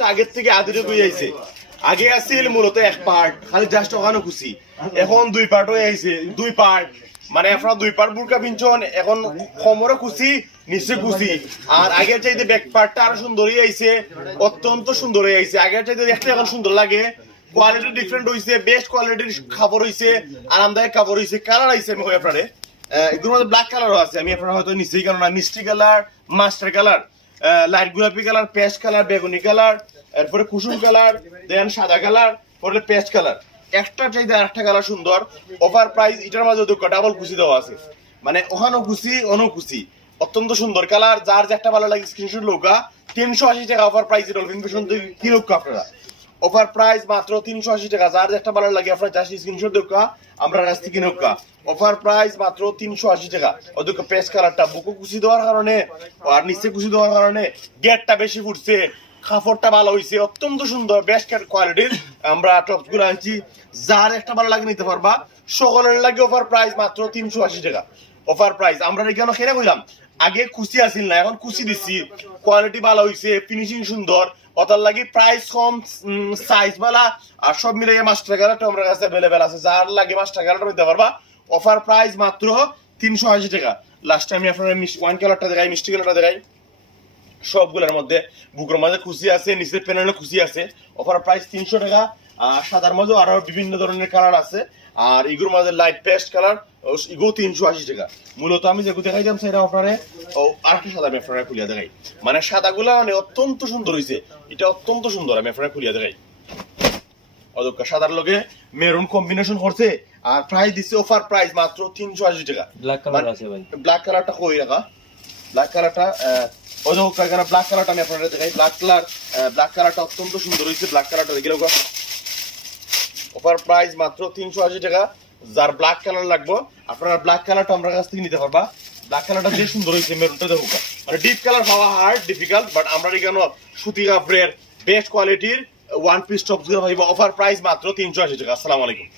আগের থেকে আদরে হয়ে আইছে। আগে আছিল মূলত এক পার্ট খালি জাস্ট ওখানে খুশি। এখন দুই পার্ট হয়ে আইছে, দুই পার্ট মানে আপনারা দুই পার্ট বুরকা পিনছন এখন কমরও খুশি নিচে খুশি। আর আগের চাইতে ব্যাক পার্টটা আরও সুন্দর হয়ে আইছে, অত্যন্ত সুন্দর হয়ে আইছে। আগের চাইতে দেখতে এখন সুন্দর লাগে। কোয়ালিটি ডিফারেন্ট হইছে বেস্ট কোয়ালিটির কাপড় হইছে, আরামদায়ক কাপড় হইছে কালার আইছে আমি কই আপনারে এগুলোর মধ্যে ব্ল্যাক কালারও আছে। আমি আপনারা হয়তো নিশ্চয়ই কারণ মিষ্টি কালার মাস্টার কালার লাইট গোলাপি কালার পেস্ট কালার বেগুনি কালার এরপরে কুসুম কালার দেন সাদা কালার পরে পেস্ট কালার একটা চাইতে আরেকটা কালার সুন্দর ওভার প্রাইস এটার মাঝে দুটো ডাবল খুশি দেওয়া আছে। মানে ওখানো খুশি অনু খুশি অত্যন্ত সুন্দর কালার যার যে একটা ভালো লাগে স্ক্রিনশট লোকা তিনশো আশি টাকা অফার প্রাইস এটা কি লোক আপনারা? অফার প্রাইস মাত্র তিনশো আশি টাকা। যার একটা ভালো লাগে, আপনার চাষি স্ক্রিনশট দেখা আমরা কাছ থেকে নৌকা অফার প্রাইস মাত্র তিনশো আশি টাকা। ওদিকে পেস কালারটা বুকু কুচি দেওয়ার কারণে, আর নিচে কুচি দেওয়ার কারণে গেটটা বেশি ফুটছে। কাপড়টা ভালো হয়েছে অত্যন্ত সুন্দর বেস্ট কোয়ালিটির আমরা টপসগুলো আনছি। যার একটা ভালো লাগে নিতে পারবা। সকলের লাগে অফার প্রাইস মাত্র তিনশো আশি টাকা। অফার প্রাইস আমরা কেন খেলে কইলাম? আগে কুচি আসিল না, এখন কুচি দিচ্ছি কোয়ালিটি ভালো হয়েছে ফিনিশিং সুন্দর। অতার লাগে প্রাইস কম সাইজ বালা আর সব মিলিয়ে মাস্টার কালারটা আমার কাছে অ্যাভেলেবেল আছে। যার লাগে মাস্টার কালারটা নিতে পারবা। অফার প্রাইস মাত্র তিনশো আশি টাকা। লাস্ট টাইম আপনার ওয়ান কালারটা দেখাই, মিষ্টি কালারটা দেখাই। সবগুলোর মধ্যে। বুকের মাঝে খুশি আছে, নিচের প্যানেলে খুশি আছে। অফার প্রাইস তিনশো টাকা। সাদার মাঝেও আরও বিভিন্ন ধরনের কালার আছে। আর এগুলোর মাঝে লাইট পেস্ট কালার এগুলো তিনশো আশি টাকা। মূলত আমি যেগুলো দেখাইতাম সেটা আপনারে ও আরেকটা সাদা আমি আপনারা খুলিয়া দেখাই। মানে সাদাগুলা মানে অত্যন্ত সুন্দর হয়েছে এটা অত্যন্ত সুন্দর আমি আপনারা খুলিয়া দেখাই। অদক্কা সাদার লগে মেরুন কম্বিনেশন করছে আর প্রাইস দিচ্ছে অফার প্রাইস মাত্র তিনশো আশি টাকা। ব্ল্যাক কালার আছে ভাই। ব্ল্যাক কালারটা কই রাখা? ব্ল্যাক কালারটা এখানে ব্ল্যাক কালারটা আমি দেখাই। ব্ল্যাক কালার ব্ল্যাক কালারটা অত্যন্ত সুন্দর হয়েছে ব্ল্যাক কালারটা দেখে রাখো। অফার প্রাইস মাত্র তিনশো আশি টাকা। যার ব্ল্যাক কালার লাগবো, আপনার ব্ল্যাক কালারটা আমরা কাছ থেকে নিতে পারবা। ব্ল্যাক কালারটা যে সুন্দর হয়েছে মেরুনটা দেখো। মানে ডিপ কালার পাওয়া হার্ড ডিফিকাল্ট বাট আমরা এখানে সুতি কাপড়ের বেস্ট কোয়ালিটির ওয়ান পিস টপসগুলো পাইব। অফার প্রাইস মাত্র তিনশো আশি টাকা। আসসালামু আলাইকুম।